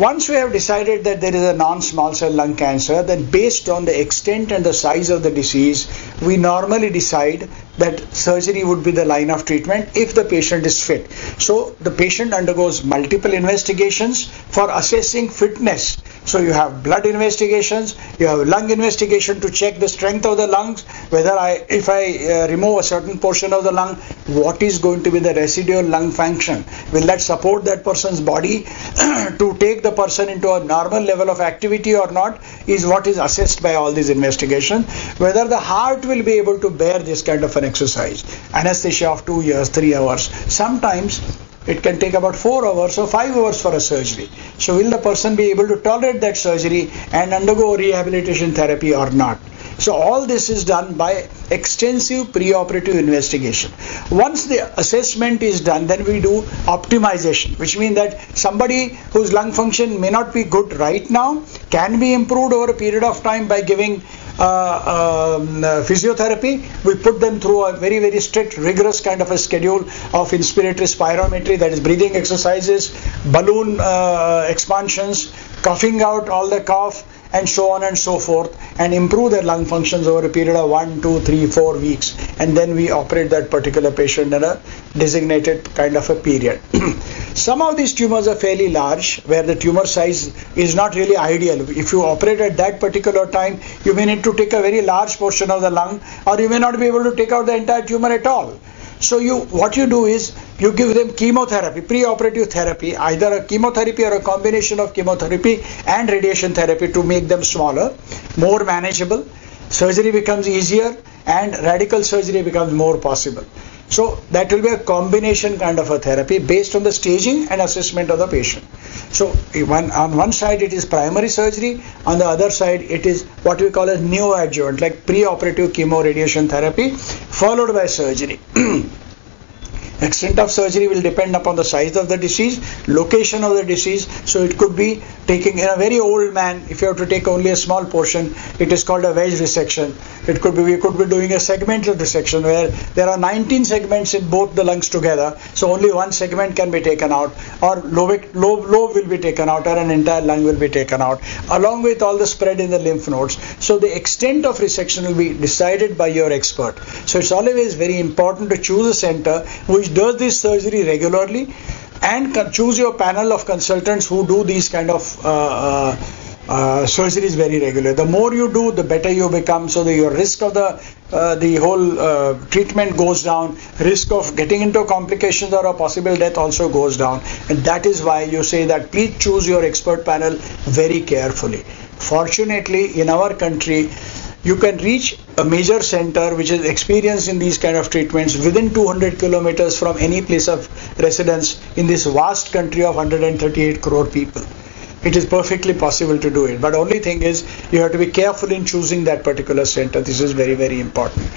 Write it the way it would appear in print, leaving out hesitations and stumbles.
Once we have decided that there is a non-small cell lung cancer, then based on the extent and the size of the disease, we normally decide that surgery would be the line of treatment if the patient is fit. So the patient undergoes multiple investigations for assessing fitness. So you have blood investigations, you have lung investigation to check the strength of the lungs, whether if I remove a certain portion of the lung, what is going to be the residual lung function? Will that support that person's body to take the person into a normal level of activity or not, is what is assessed by all these investigations. Whether the heart will be able to bear this kind of an exercise. Anesthesia of 2 years, 3 hours. Sometimes it can take about 4 hours or 5 hours for a surgery. So will the person be able to tolerate that surgery and undergo rehabilitation therapy or not? So all this is done by extensive preoperative investigation. Once the assessment is done, then we do optimization, which means that somebody whose lung function may not be good right now can be improved over a period of time by giving physiotherapy. We put them through a very, very strict, rigorous kind of a schedule of inspiratory spirometry, that is breathing exercises, balloon expansions, coughing out all the cough, and so on and so forth, and improve their lung functions over a period of 1, 2, 3, 4 weeks, and then we operate that particular patient in a designated kind of a period. Some of these tumors are fairly large, where the tumor size is not really ideal. If you operate at that particular time, you may need to take a very large portion of the lung, or you may not be able to take out the entire tumor at all. So what you do is you give them chemotherapy, preoperative therapy, either a chemotherapy or a combination of chemotherapy and radiation therapy to make them smaller, more manageable. Surgery becomes easier and radical surgery becomes more possible. So that will be a combination kind of a therapy based on the staging and assessment of the patient. So on one side it is primary surgery, on the other side it is what we call as neoadjuvant, like preoperative chemo radiation therapy followed by surgery. Extent of surgery will depend upon the size of the disease, location of the disease. So it could be taking, in a very old man, if you have to take only a small portion, it is called a wedge resection. It could be, we could be doing a segmental resection where there are 19 segments in both the lungs together, so only one segment can be taken out, or lobe will be taken out, or an entire lung will be taken out, along with all the spread in the lymph nodes. So the extent of resection will be decided by your expert. So it's always very important to choose a center which does this surgery regularly, and choose your panel of consultants who do these kind of surgeries very regularly. The more you do, the better you become, so that your risk of the whole treatment goes down, risk of getting into complications or a possible death also goes down. And that is why you say that please choose your expert panel very carefully. Fortunately, in our country, you can reach a major center which is experienced in these kind of treatments within 200 kilometers from any place of residence in this vast country of 138 crore people. It is perfectly possible to do it, but only thing is you have to be careful in choosing that particular center. This is very, very important.